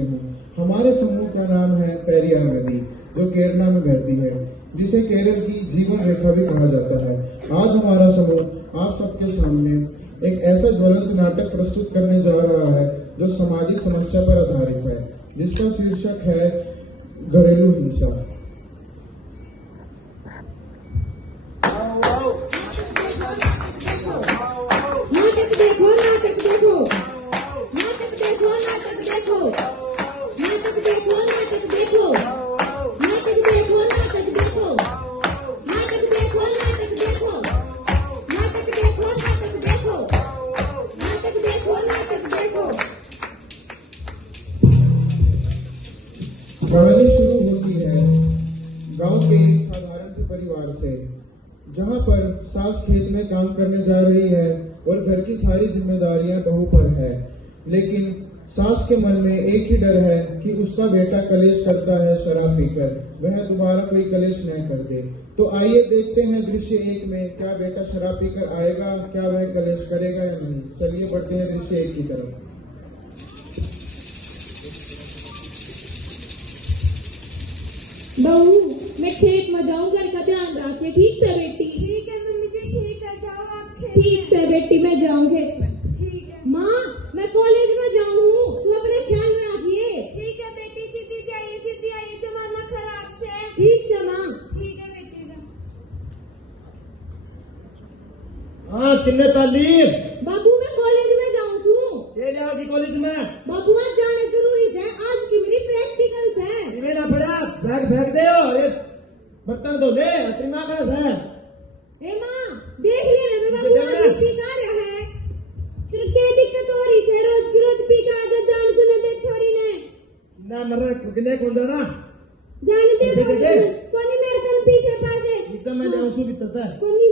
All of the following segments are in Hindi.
से हूँ। हमारे समूह का नाम है पेरियार नदी, जो केरला में बहती है, जिसे केरल की जीवन रेखा भी कहा जाता है। आज हमारा समूह आप सबके सामने एक ऐसा ज्वलंत नाटक प्रस्तुत करने जा रहा है जो सामाजिक समस्या पर आधारित है, जिसका शीर्षक है घरेलू हिंसा। कहानी शुरू होती है गांव के एक साधारण से परिवार से, जहां पर सास खेत में काम करने जा रही है और घर की सारी जिम्मेदारियां बहू पर है। लेकिन सास के मन में एक ही डर है कि उसका बेटा कलेश करता है शराब पीकर, वह दोबारा कोई कलेश न कर दे। तो आइए देखते हैं दृश्य 1 में, क्या बेटा शराब पीकर आएगा, क्या वह कलेश करेगा या नहीं। चलिए बढ़ते हैं दृश्य 1 की तरफ। बहू, मैं खेत में जाऊँ, घर का ध्यान रखिए। ठीक से बेटी? ठीक है मम्मी जी, ठीक है, जाओ आप खेत। ठीक से बेटी, मैं जाऊँ खेत में। ठीक है माँ, मैं कॉलेज में जाऊँ, तू अपने ख्याल रखिए। ठीक है बेटी, सीधी जाइए, सीधी आइए, जमाना खराब से। ठीक से माँ। ठीक है बेटी जा। हाँ किन्ने चाली बाबू, मैं कॉलेज में जाऊँ छू। ये जाओगी कॉलेज में? बाबू, आज जाने जरूरी है, आज की मेरी प्रैक्टिकल्स है। इन्हें ना पड़ा बैग फेंक दे और ये बर्तन धो ले, दिमाग है। ए माँ, देख ले रे बाबू, आज मिट्टी का रहा है। फिर क्या दिक्कत हो रही है? रोज की रोज पी का आदत जान को न दे छोरी ने। ना मर किने कौन जाना जान दे दे। कोनी मेरे कल पीछे पासे। इस समय जाऊं सु बितता है। कोनी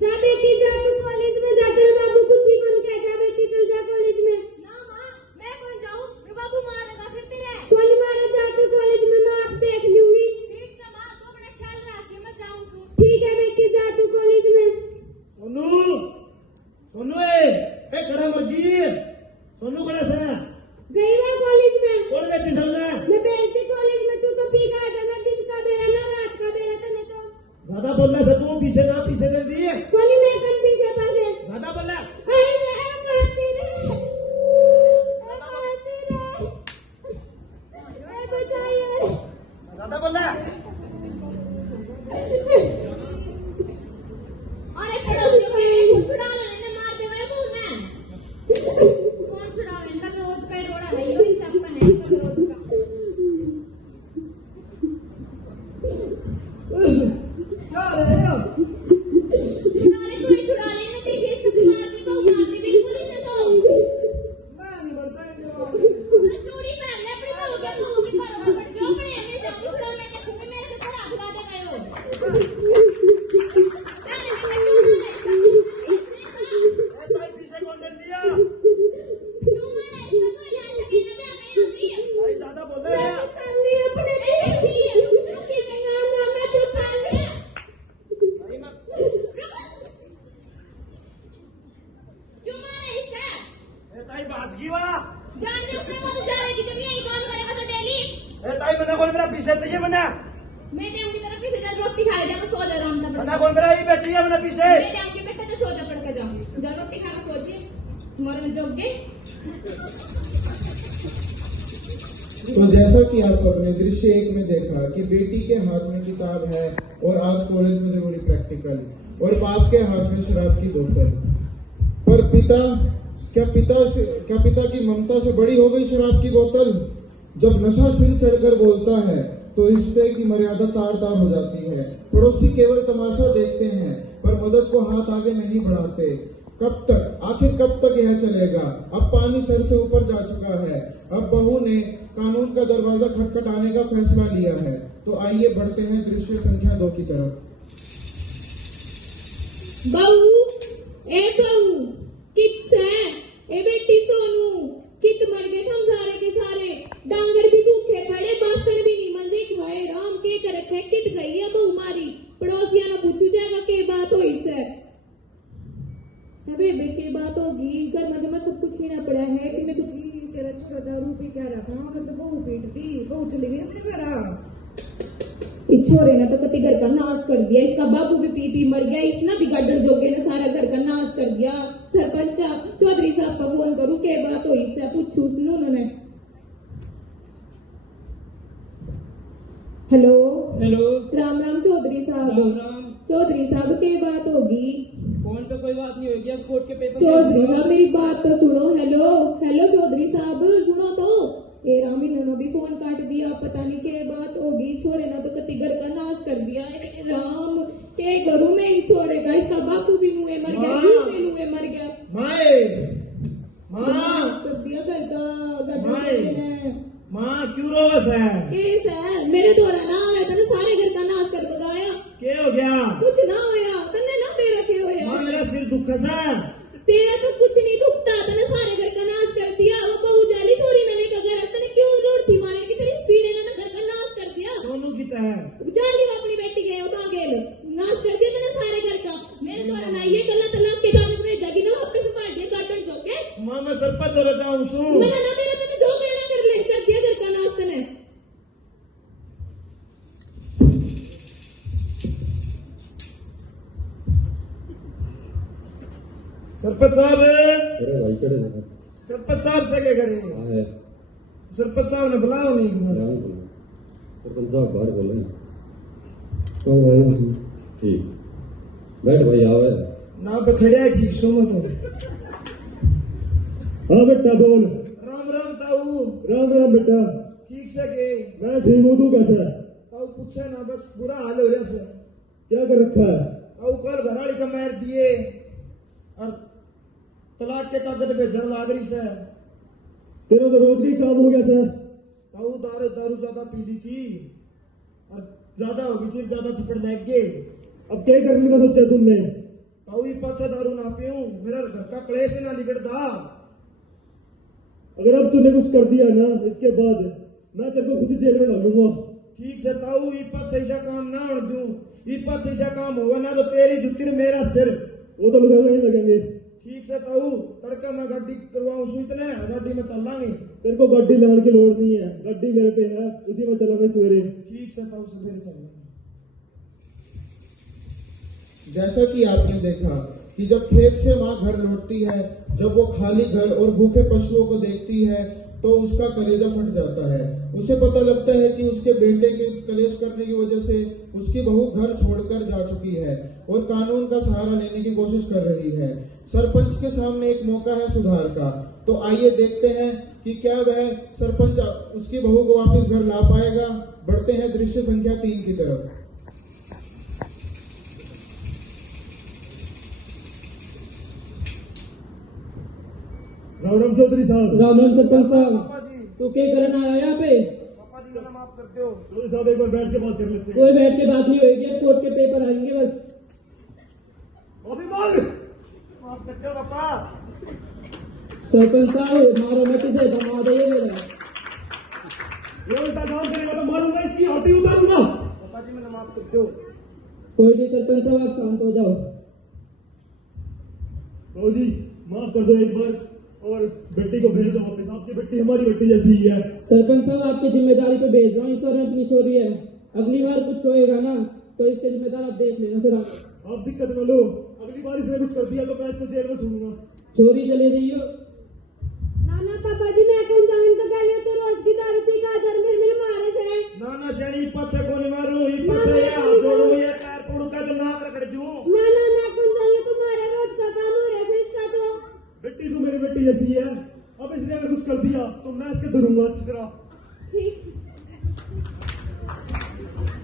जा बेटी, जा तू कॉलेज में जा। तेरे बाबू कुछ ही कौन कह, जा बेटी चल जा कॉलेज में। ना माँ, मैं कौन जाऊँ, मेरे बाबू मारेगा फिर तेरे। कोनी मारे, जा तू कॉलेज में, मैं आप देख लूंगी। ठीक से माँ, तू अपना ख्याल रखिए, मैं जाऊँ सु। ठीक है बेटी, जा तू कॉलेज में। सोनू सोनू ए कड़ा मर्जी सोनू कड़ा से गई ना कॉलेज में? कौन गई सामने? मैं बेटी कॉलेज में, तू तो पी का आ जाना, दिन का बेरा ना रात का बेरा। तने तो ज्यादा बोलना से तू पीछे कर दिए। कोनी मेरे कल पीछे पासे। ज्यादा बोलना ज्यादा बोलना। अरे पड़ोसियों के छुड़ा लेने मार देगा ये बहू ने। कौन छुड़ावे, इनका रोज का ही रोड़ा है, यही सब का है इनका रोज का। अरे कोई छुड़ा ले, मैं देखिए इसको मार दी, बहू मार दी बिल्कुल ही ना तो। चूड़ी पहन ले अपनी बहू के, बहू के घर में बैठ जाओ, अपने में जाऊंगी छुड़ा, मैं देखूंगी मेरे को खड़ा खिला देगा यो। पीछे कौन दे दिया? क्यों मारा इसका, तो यहाँ से गिरने में आ गई होती है। ज्यादा बोल रहे हैं। कर ली अपने ताई बाजगी वा ताई मना कौन मेरा पीछे चाहिए मना कौन मेरा ये बेची है मना पीछे। तो जैसा कि आप सबने दृश्य 1 में देखा कि बेटी के हाथ में किताब है और आज कॉलेज में जरूरी प्रैक्टिकल, और बाप के हाथ में शराब की बोतल। पर क्या पिता की ममता से बड़ी हो गई शराब की बोतल? जब नशा सिर चढ़कर बोलता है तो रिश्ते की मर्यादा तार तार हो जाती है। पड़ोसी केवल तमाशा देखते हैं पर मदद को हाथ आगे नहीं बढ़ाते। कब तक, आखिर कब तक यह चलेगा? अब पानी सर से ऊपर जा चुका है। अब बहू ने कानून का दरवाजा खटखटाने का फैसला लिया है। तो आइए बढ़ते हैं दृश्य संख्या 2 की तरफ। बहू, ए बहू, कित से? ए बेटी सोनू, कित मर गए हम सारे के सारे। डांगर भी भूखे पड़े, बासन भी नहीं मंजे खाए। राम के कर रखे, कित गई है बहू मारी। पड़ोसिया ने पूछू जाएगा के बात हो इसे। अबे बे के बात होगी, घर में जमा सब कुछ पीना पड़ा है कि मैं कुछ तो दारू पी के रखा मतलब बहू पीटती बहू चली गई अपने घर इस छोरे ने तो कति घर का नाश कर दिया, इसका बाबू भी पी मर गया, इसने भी गड्ढर जोगे ने सारा घर का नाश कर दिया। सरपंच चौधरी साहब का फोन करूं के बात हुई इससे पूछू सुनो उन्होंने। हेलो हेलो, राम राम चौधरी साहब। राम राम। चौधरी साहब के बात होगी? फोन पे कोई बात नहीं होगी, अब कोर्ट के पेपर। चौधरी साहब मेरी बात तो सुनो। हेलो हेलो चौधरी साहब सुनो तो। ए राम इन्होंने भी फोन काट दिया, पता नहीं क्या बात होगी। छोरे ने तो कति घर का नाश कर दिया। ए राम के करूं मैं इन छोरे का, इसका बापू भी नुए मर गया, यू भी नुए मर गया। नाश कर दिया घर का गड्ढे। माँ क्यों रोस है? केस है मेरे द्वारा ना आया था ना, सारे घर का नाश कर बताया। क्या हो गया? कुछ ना होया तन्ने ना मेरा के होया। माँ मेरा सिर दुखा सा। तेरा तो कुछ नहीं दुखता, तने सारे घर का नाश कर दिया। वो बहू जाली छोरी ने का घर तने क्यों रोड थी मारे की तेरी पीने ने घर का नाश कर दिया। दोनों की है जाली वो अपनी बेटी गए उठा गेल नाश कर दिया तने सारे घर का। मेरे द्वारा ना ये गल्ला तलाक के बाद में जागी ना वापस मार दिया काटन जो के। माँ मैं सरपंच हो रहा हूँ सु। ना ना मेरा तने जो करना कर ले, कर दिया घर का नाश तने। सरपंच साहब, अरे भाई कड़े देखा सरपंच साहब से क्या करें? हाँ है सरपंच साहब ने बुलाओ नहीं तुम्हारा। सरपंच साहब बाहर बोले कौन भाई? ठीक बैठ भाई आओ ना पे खड़े है ठीक सो मत। हाँ बेटा बोल। राम राम ताऊ। राम राम बेटा। ठीक से के? मैं ठीक हूँ, तू कैसा है? ताऊ पूछे ना बस बुरा हाल हो रहा से। क्या कर रखा है? ताऊ कल घराड़ी का मार दिए और तलाक के कागज पे जड़ लाग रही से। तेरा तो रोज ही काम हो गया सर। ताऊ दारू दारू ज्यादा पी ली थी और ज्यादा हो गई थी, ज्यादा थप्पड़ लग गए। अब क्या करने का सोचा तुमने? ताऊ ही पाछा दारू ना पीऊं, मेरा घर का क्लेश ही ना निकलता। अगर अब तूने कुछ कर दिया ना इसके बाद मैं तेरे को खुद ही जेल में डालूंगा। ठीक से ताऊ ई पास ऐसा काम ना हो दूं, ई पास ऐसा काम होगा ना तो तेरी जुत्ती मेरा सिर। वो तो लगेगा ही लगेंगे। ठीक से ताऊ तड़का मैं गाड़ी करवाऊं सु इतने गाड़ी में चलांगे। तेरे को गाड़ी लाने की लोड़ नहीं है, गाड़ी मेरे पे है, उसी में चलांगे सवेरे। ठीक से ताऊ सवेरे चलेंगे। जैसा कि आपने देखा कि जब खेत से माँ घर लौटती है, जब वो खाली घर और भूखे पशुओं को देखती है तो उसका कलेजा फट जाता है। उसे पता लगता है कि उसके बेटे के कलेश करने की वजह से उसकी बहू घर छोड़कर जा चुकी है और कानून का सहारा लेने की कोशिश कर रही है। सरपंच के सामने एक मौका है सुधार का, तो आइए देखते हैं कि क्या वह सरपंच उसकी बहू को वापस घर ला पाएगा। बढ़ते हैं दृश्य संख्या 3 की तरफ। राम राम चौधरी साहब। राम राम सरपंच साहब। पापा जी, तो क्या करना आया यहाँ पे? पापा जी मेरा माफ कर दो। चौधरी साहब एक बार बैठ के बात कर लेते हैं। कोई बैठ के बात नहीं होगी, अब कोर्ट के पेपर आएंगे बस। अभी मांग माफ कर दो पापा। सरपंच साहब मारो मत इसे, दामाद है ये मेरा। ये उल्टा काम करेगा तो मारूंगा, इसकी हड्डी उतारूंगा। पापा जी मैंने माफ कर दो। कोई नहीं सरपंच साहब, आप शांत हो जाओ। तो जी माफ कर दो एक बार और बेटी को भेज दो वापस। आपकी बेटी हमारी बेटी जैसी ही है। सरपंच साहब आपकी जिम्मेदारी पे भेज रहा हूँ, ईश्वर ने अपनी छोरी है। अगली बार कुछ होएगा ना तो इसके जिम्मेदार आप देख लेना। फिर आप दिक्कत न लो, अगली बार इसने कुछ कर दिया तो मैं इसको जेल में छोड़ूंगा। छोरी चले जाइयो। नाना पापा जी मैं कौन जाऊं तो कह लिया तो रोज की दारू पी का घर मेरे मारे से। ना ना शनी पछे कोनी मारू, ई पछे या जोड़ू या कार पुड़ू का तो ना कर जू। नाना मैं कौन जाऊं तुम्हारे रोज का काम हो रहा है इसका तो। बेटी तू मेरी बेटी जैसी है, अब इसने अगर कुछ कर दिया तो मैं इसके धरूंगा अच्छी तरह।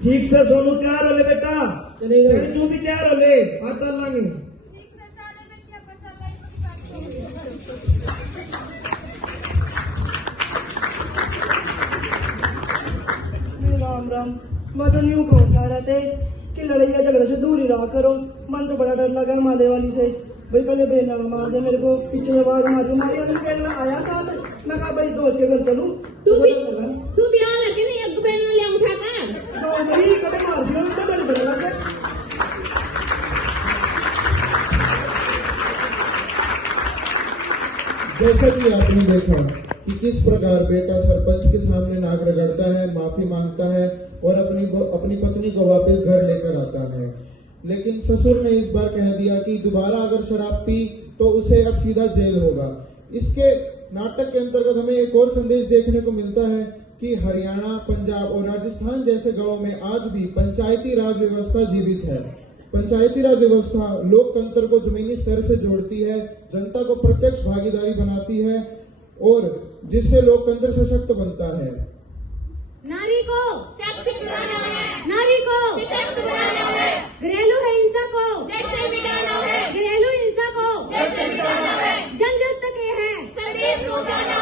ठीक से सोनू तैयार हो ले बेटा। चलेगा तू भी तैयार हो ले, आज चल लांगे। राम राम। मैं तो यूं कहूँ चाह रहे थे कि लड़ाई या झगड़े से दूर ही रहा करो। मन तो बड़ा डर लगा माले वाली से, भाई पहले बेना मार दे मेरे को, पीछे से आवाज मार दी मारी वाली बेना आया साथ। मैं कहा भाई दोस्त के घर चलूं। तू भी आ लगे नहीं अग बेन ले उठा कर तो भाई कटे मार दियो, तो डर बड़ा लगे। जैसा कि आपने देखा कि किस प्रकार बेटा सरपंच के सामने नाक रगड़ता है, माफी मांगता है और अपनी पत्नी को वापस घर लेकर आता है। लेकिन ससुर ने इस बार कह दिया कि दोबारा अगर शराब पी तो उसे अब सीधा जेल होगा। इसके नाटक के अंतर्गत हमें एक और संदेश देखने को मिलता है कि हरियाणा, पंजाब और राजस्थान जैसे गांवों में आज भी पंचायती राज व्यवस्था जीवित है। पंचायती राज व्यवस्था लोकतंत्र को जमीनी स्तर से जोड़ती है, जनता को प्रत्यक्ष भागीदारी बनाती है और जिससे लोकतंत्र सशक्त बनता है। नारी को सशक्त बनाना है, नारी को सशक्त बनाना है, घरेलू हिंसा को जड़ से मिटाना है, घरेलू हिंसा को जड़ से मिटाना है, जन जन तक ये है संदेश पहुंचाना